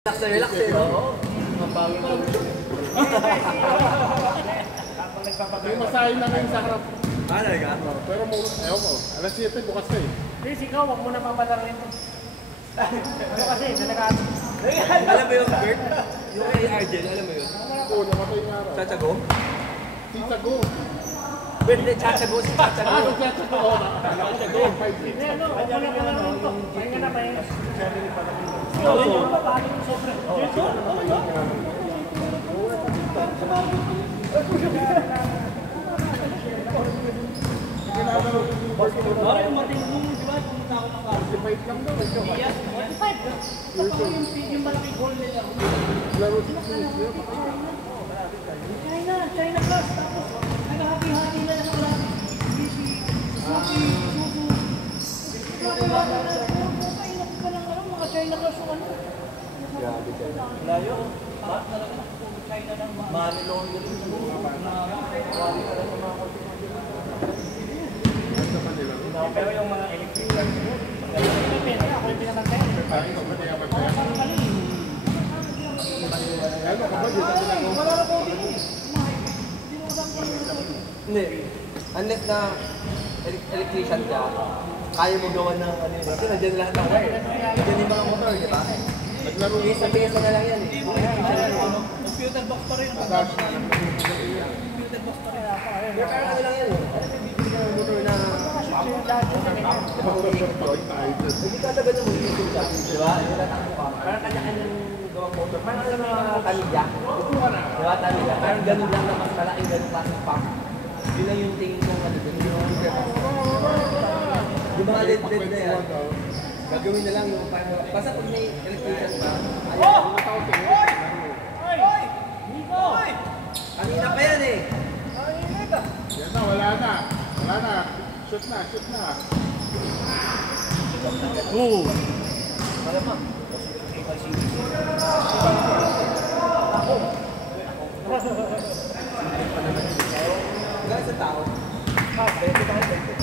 Relax eh, no? May masahin na ngayon sa harap. Ah, talaga? Pero mo, ewan mo, alas 7 bukas na eh. Please, ikaw, huwag mo na papalarin ito. Ano kasi, nalagado. Alam mo yung Bert? Yung kay Argel, alam mo yun? Oo, namatay nga raw. Chachago? Si Sago. Bert, Chachago, si Chachago. Ah, si Chachago. Chachago. Hindi, ano, huwag mo na palarin ito. Pahinga na, pahinga. Oo, paano yung sobra? Parang yung matinong, di ba? Pumunta ako ng car. 45 lang daw. 45. Yung malaking goal nila. Laro sila sa China class. Tapos, nagahati-hati na lang ang lahat. Suki, Susu. Kainap ka lang ano, mga China class yung ano. Layo. Bakit talaga nakapag China lang. Manilong yun. Pero yung mga electrical, ako yung pinakantay. Ano ka ba? Dito ko Hindi. Unless na electrician ka, kaya mo gawa ng ano yun. Kasi nandiyan lahat ng wire. Nandiyan yung mga motor, di ba? naglaro Piyesa na lang yan eh. Computer box pa rin. Computer box pa rin. Pero parang ano lang yan eh. Bibili ka ng motor na hindi ka taga ng YouTube ka. Di ba? Yung natakbo ka. Parang kanya-kanyang gawang motor. Parang ano mga tamilya. Di ba? Tamilya. Parang ganun lang na mas malaking ganun klaseng pump. Yun lang yung tingin kong ano dun. Yung mga LED na yan. Gagawin na lang yung parang... Basta pag may electrician ka, ayaw. Nico! Kanina pa yan eh. Yan na, wala na. Wala na. Shoot na, shoot na. Oo! Wala pa. Gaya sa tao. Ha, 20 ka 20.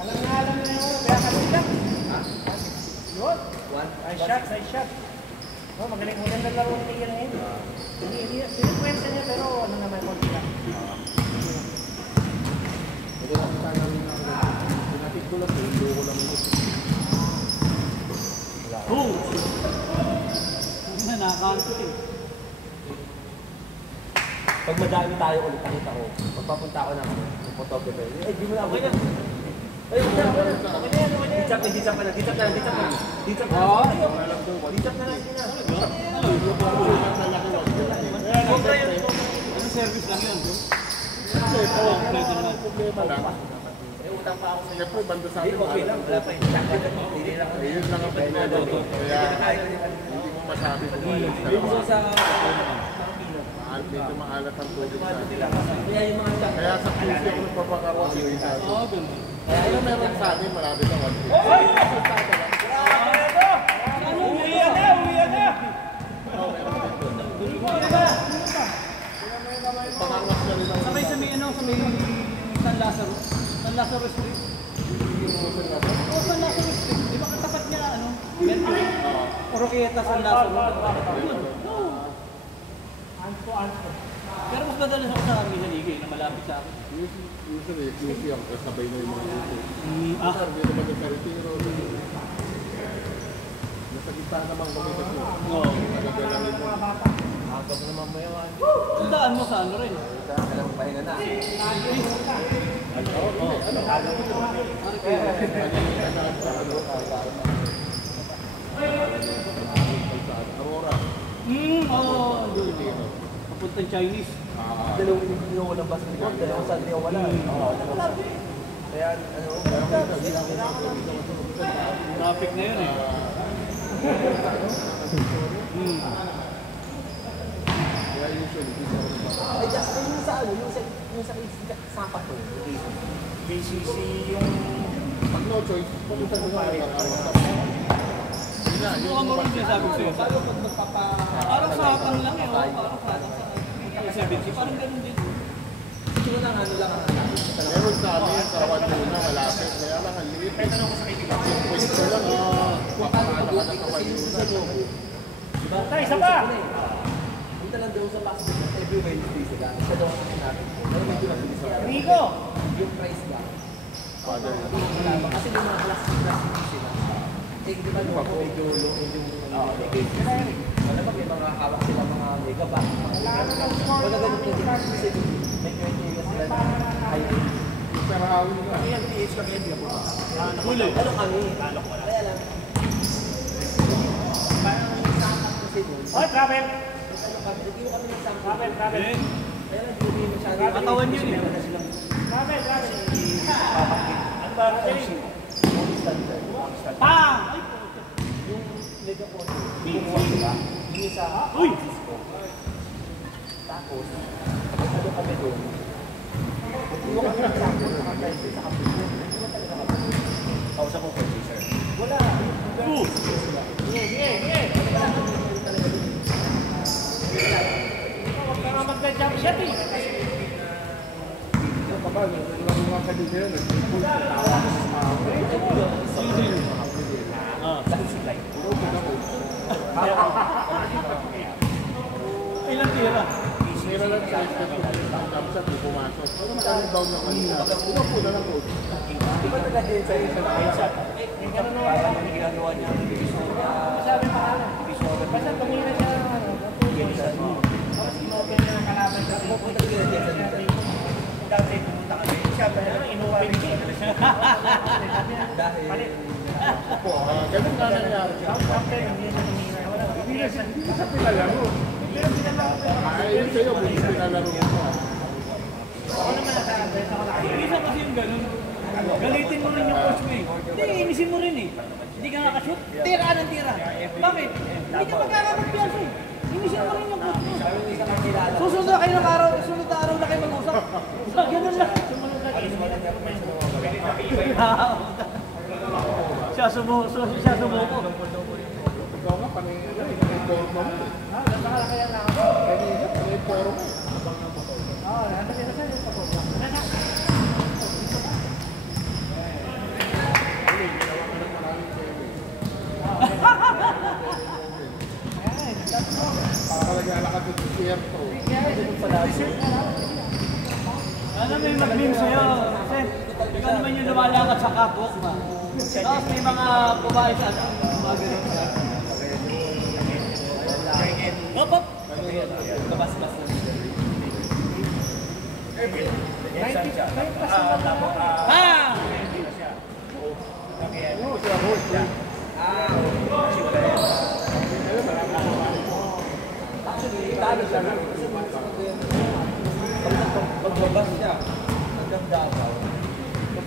Alam na yun, kaya kanila. Yun. Nice shot. Oh, magaling mo lang naglaro ng tigil ngayon. Pinipwensa niya pero ano naman konti lang. Ito lang kita namin na pinatid ko lang. Hindi ko lang ito. Oo! Hindi na, nakakanto eh. Pag madami tayo ulit, nakita ko. Pagpapunta ako ng photographer. Eh, di mo na ako. Ay, ditap na lang. Ditap na lang. Ano service lang yun? Problema lang. May utang pa ako sa iyo. Siyempre, banda sa akin. Okay lang, wala pa yun. Hindi lang. Ayun lang ang problema. Kaya hindi mo masabi kung ano Yung sa medyo maalat ang tubig sa akin. kaya yung mga Kaya sa puso ako nagpapakaroon yung isa. Oo, ganun. Kaya meron sa akin, marami na 150. Ano? Uwi na! Pangarwas na rin ang Sabay sa may ano, sa may San Lazaro. San Lazaro Street. Oo, San Lazaro Street. Di ba katapat niya, ano? Mercury. Oroquieta, San Lazaro. Yun. Oo. Pero mas madalas ako sa Mihaligay na malapit sa akin. usually, QC ang kasabay na yung mga QC. Ah, Hindi naman yung Peritiro. Nasa gitna naman kami kasi. oo. Nagagalamin mo. agad na naman mayawan. Tandaan mo sa ano rin. Kailangan pahinga na. Aurora. Oo. Papuntang Chinese. Dalawang hindi ko walang bus nila. Dalawang saan nila wala. Kaya ano, Traffic na yun eh. Kaya usually, ay just yung sa ano, yung sa sapat ko. BCC yung... pag no choice, pumunta ko sa Subukan mo rin sinasabi ko sa'yo. Parang sa hatang lang eh. Parang sa hatang sa 70. Parang ganun din. Gusto mo ng ano lang ang hanapin. Meron sa amin, sa Waduna, malapit. Kaya lang, ang liit. Pwesto lang, papakala ka na sa Waduna. Diba? Tay, isa pa! Punta lang daw sa basketball. Every Wednesday sila. Isa daw ang hanapin ko. Pero medyo mabilis ako. Rico! Yung price lang. Father. Kasi yung mga class sila. Kasi di ba nung medyo low yung wala ba may mga hawak sila mga megapack. Wala ganito din kasi may criteria sila na high end. Pero hawin na. Ano yan, PH ka kaya di ako. Ano kami? Kaya lang. Parang isang kasi doon. Oy, travel! Nagkino kami ng isang Travel, travel. kaya lang hindi masyado. Katawan yun eh. Travel, travel. Ano ba? Standard. Pang! Yung megaphone, kumuha sila. Yung isa, Francisco. Tapos, ano kami doon? Kumuha kami ng sample ng mga price sa kapitid. Hindi talaga kami. Kausap ko purchaser. Wala. Sige, sige, sige. Wala kami talaga doon. Huwag ka nga mag-jump shot eh. Yung kapal, yung mga kanina yun, nag-pull. Ilang tira? Sira lang sa kapsat, yung pumasok. Pero makarebound na kanina. Umapo na lang coach. Di ba taga-din sa isa na kayo sa parang may ginagawa niya ang division niya. Sabi pa nga lang. Basta tumira siya ng ano. Tapos inopen niya ng kalaban sa Pupunta ka din sa dati pumunta kami. Siya ba yan? Inuwin niya. dahil Opo, ganun nga nangyari. Siyempre, hindi siya tumira. Wala. Hindi na sa pinalaro. Pero pinalaro. Ay, yun sa'yo, kung pinalaro mo. Ako naman nasabi. Ako nakakita. Isa kasi yung ganun. Galitin mo rin yung coach mo eh. Hindi, inisin mo rin eh. Hindi ka nakashoot, tira ng tira. Bakit? Hindi ka magkakapagpiyansa eh. Inisin mo rin yung coach mo. Susunod na kayo ng araw, susunod na araw na kayo mag-usap. Ganun lang. Siya sumuko. Ikaw nga, paningin yung forma mo. Baka kaya na ako. Kanina, paningin forma mo. Oo, nasa sa'yo yung pagod. Nasa. Para naglalakad sa desierto. Ano may mag-meme sa'yo? Sen, ikaw naman yung lumalakad sa catwalk ba? Tapos may mga babae sa ano, mga ganun. Hop, hop! kabas-bas na dito. Ah! Oo, siya, host. Actually, talo siya na. Pagbabas siya, hanggang Davao.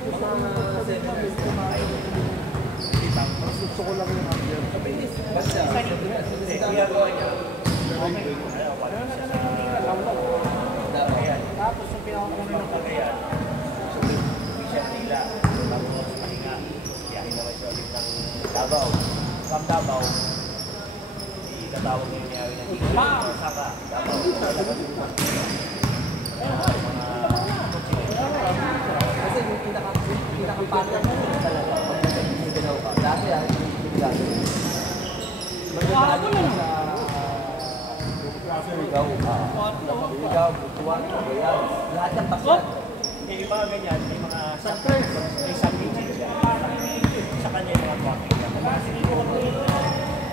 Mga 7 years na. Gusto ko lang yung ambience. Basta, ginagawa niya. Tapos yung pinakakunin ng Cagayan, hindi siya tila. Tapos pahinga, biyahe naman siya ulit ng Davao. From Davao, ikatawag niya yung nangyari na Higit. Saka, Davao. Kasi yung pinaka-partner mo talaga. Pag nagiginaw ka. Dati yung gagawin. Magdadaan ka sa Surigao. Surigao, Butuan, Cagayan. Lahat ng bakyan. Yung mga ganyan, may mga may subdivision siya. Sa kanya yung mga traffic niya. Kasi hindi ko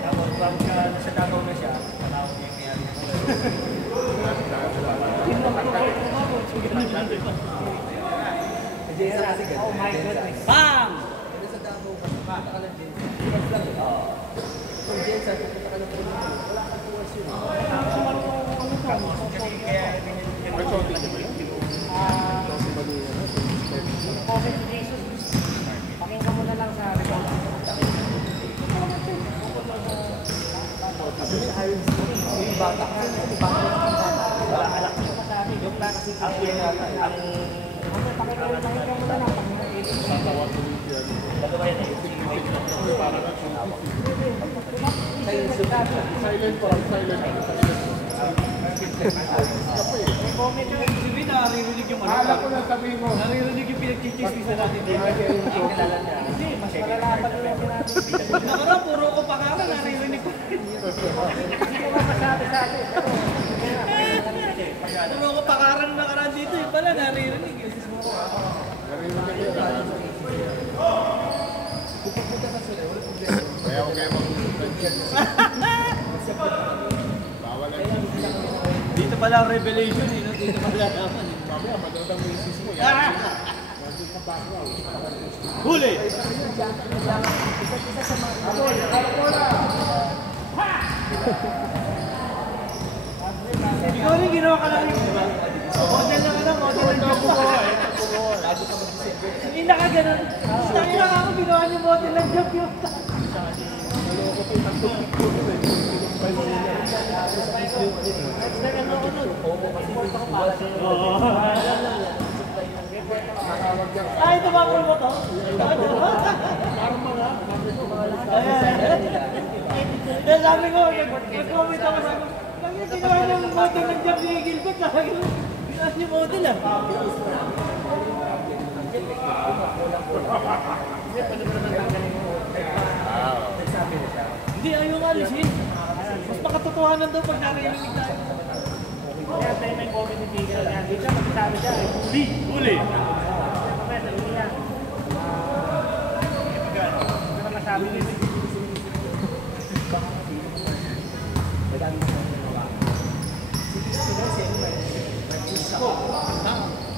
tapos bago siya nasa Davao na siya, panawag niya yung mayari niya. Jensa kasi ganun. Oh my goodness. Bang! Pero sa Davao, pupunta ka ng Jensa. Mas lang eh. Kung Jensa, pupunta ka ng Pilipinas. Wala kang tuwas yun. Kasi kaya May shorty siya ba yun? Jose Jesus, pakinggan mo na lang sa record. Kasi sa hiring school, yung bata kasi, yung bata yung bata. Wala anak ko pa sabi. Yung plan kasi ang pakinggan mo na lang. Dalawa yan eh. Kaya yung super siya. Silent po, silent. May comment yung sabihin, naririnig yung ano. Akala ko na sabihin mo. Naririnig yung pinagchichismisan natin dito. Hindi, mas malalaman na lang natin. Nakaraan, puro ko pakaran, naririnig ko. Hindi ko masasabi sa atin. Puro ko pakaran nakaraan dito, yung pala naririnig. Kaya ako kayo mag-uusap dyan. Bawal lang. Dito pala ang revelation, eh, no? Dito pala naman. Mamaya, manood ang misis mo. Yan. Huli! Ikaw rin ginawa ka lang yun, di ba? Model na ka lang, model ng job mo. Hindi na ka ganun. Sabi lang ako, ginawa niyo model ng job yun. Ay, tumapol mo to? Kaya sabi ko, nag-comment ako sa lagi ginawa ng model ng job ni Gilbert. Ginawa niyo model ah. Hindi, ayaw nga alisin. Mas makatotohanan daw pag narinig tayo. Kaya tayo may comment ni Tigil niya. Dito, magsasabi siya, huli! Huli! Mamaya, sabi niya. Ano na masabi niya?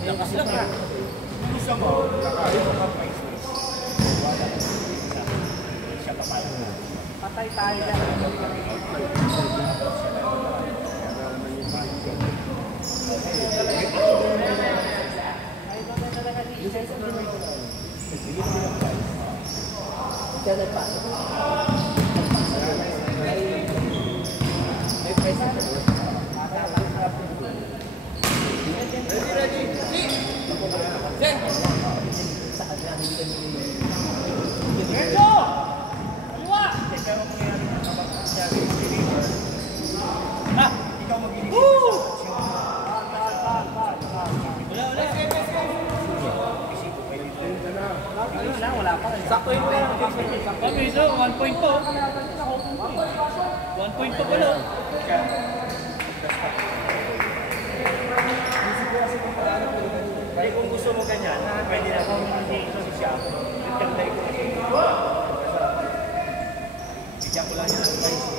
Lakas lang ha. Gusto mo, Patay tayo lang. Ay, bakit talaga si Isa sa Siya nagpasok. May president. Erdo! Kaliwa! Ha? Ikaw mag-inig. Woo! wala pa. Sakto yun lang. Okay, so 1 point po. 1 point po pala. Kaya kung gusto mo ganyan, pwede na communication siya. Nagtagday ko kasi. Bigyan ko lang yan ng advice.